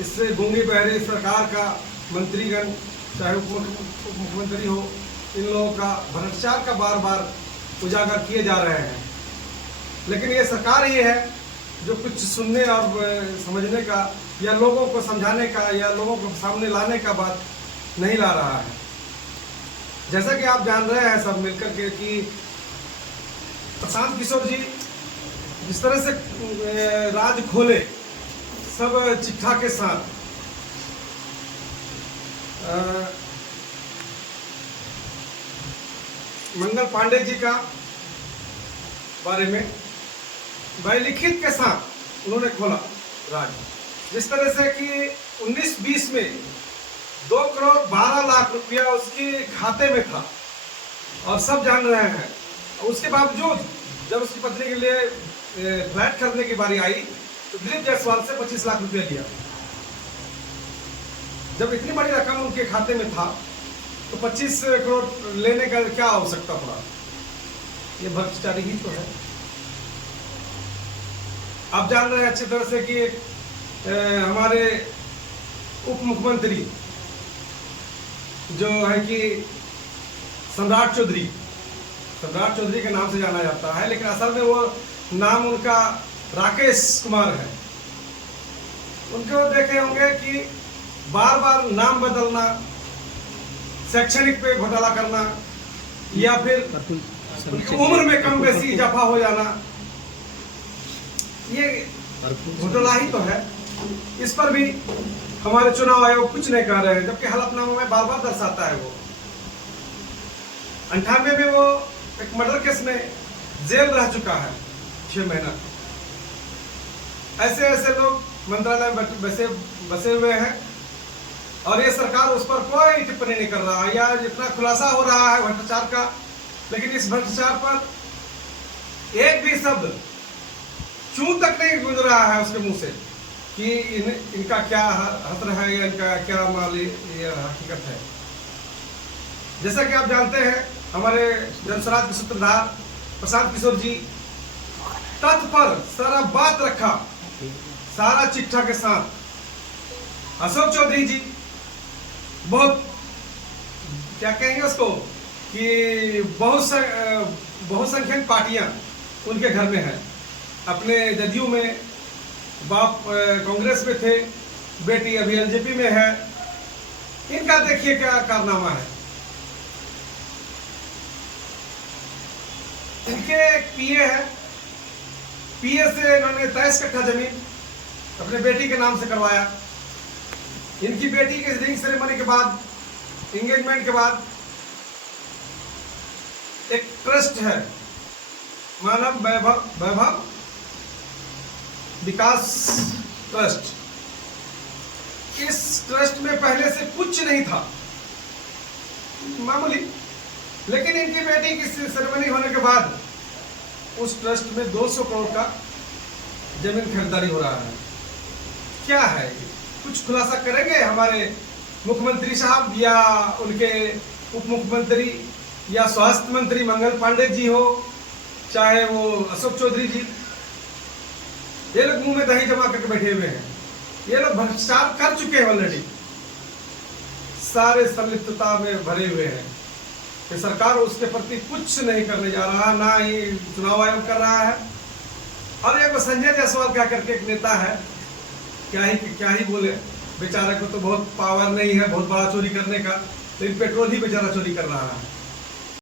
इससे गूंगी बहरी सरकार का मंत्रीगण चाहे उप मुख्यमंत्री हो, इन लोगों का भ्रष्टाचार का बार बार उजागर किए जा रहे हैं। लेकिन ये सरकार ही है जो कुछ सुनने और समझने का या लोगों को समझाने का या लोगों को सामने लाने का बात नहीं ला रहा है। जैसा कि आप जान रहे हैं सब मिलकर के कि प्रशांत किशोर जी जिस तरह से राज खोले सब चिट्ठा के साथ, मंगल पांडे जी का बारे में भाई लिखित के साथ उन्होंने खोला राज, जिस तरह से कि 19-20 में 2 करोड़ 12 लाख रुपया उसके खाते में था और सब जान रहे हैं। उसके बावजूद जब उसकी पत्नी के लिए फ्लैट खरीदने की बारी आई तो दिलीप जायसवाल से 25 लाख रुपया लिया। जब इतनी बड़ी रकम उनके खाते में था तो 25 करोड़ लेने का क्या आवश्यकता पड़ा? ये भ्रष्टाचारी ही तो है। आप जान रहे हैं अच्छी तरह से कि हमारे उप मुख्यमंत्री जो है कि सम्राट चौधरी के नाम से जाना जाता है, लेकिन असल में वो नाम उनका राकेश कुमार है। उनको देखे होंगे कि बार बार नाम बदलना, शैक्षणिक पे घोटाला करना या फिर उनकी उम्र में कम बेसी इजाफा हो जाना, ये घोटाला ही तो है। इस पर भी हमारे चुनाव आयोग कुछ नहीं कह रहे हैं, जबकि हलफनामा में बार बार दर्शाता है। वो 98 में वो एक मर्डर केस में जेल रह चुका है 6 महीना। ऐसे ऐसे लोग मंत्रालय में बसे हुए हैं और ये सरकार उस पर कोई टिप्पणी नहीं कर रहा है। या जितना खुलासा हो रहा है भ्रष्टाचार का, लेकिन इस भ्रष्टाचार पर एक भी शब्द चूं तक नहीं गुजर रहा है उसके मुंह से कि इनका क्या हत्र है या इनका क्या ये हकीकत है। जैसा कि आप जानते हैं हमारे जनस्वराज के सूत्रधार प्रशांत किशोर जी तथ्य पर सारा बात रखा, सारा चिट्ठा के साथ। अशोक चौधरी जी बहुत क्या कहेंगे उसको कि बहुसंख्यक पार्टियां उनके घर में हैं। अपने जदयू में बाप कांग्रेस में थे, बेटी अभी एलजेपी में है। इनका देखिए क्या कारनामा है। इनके एक पीए है, पीए से इन्होंने 23 कट्ठा जमीन अपने बेटी के नाम से करवाया। इनकी बेटी के रिंग सेरेमनी के बाद, एंगेजमेंट के बाद एक ट्रस्ट है मानव वैभव विकास ट्रस्ट। इस ट्रस्ट में पहले से कुछ नहीं था, मामूली, लेकिन इनकी बेटी की सेरेमनी होने के बाद उस ट्रस्ट में 200 करोड़ का जमीन खरीदारी हो रहा है। क्या है ये? कुछ खुलासा करेंगे हमारे मुख्यमंत्री साहब या उनके उप मुख्यमंत्री या स्वास्थ्य मंत्री मंगल पांडे जी हो, चाहे वो अशोक चौधरी जी। ये लोग मुंह में दही जमा करके बैठे हुए हैं। ये लोग भ्रष्टाचार कर चुके हैं ऑलरेडी, सारे संलिप्तता में भरे हुए हैं। कि सरकार उसके प्रति कुछ नहीं करने जा रहा, ना ही चुनाव आयोग कर रहा है। और एक संजय जायसवाल क्या करके एक नेता है, क्या ही बोले, बेचारे को तो बहुत पावर नहीं है बहुत बड़ा चोरी करने का, लेकिन पेट्रोल ही बेचारा चोरी कर रहा है।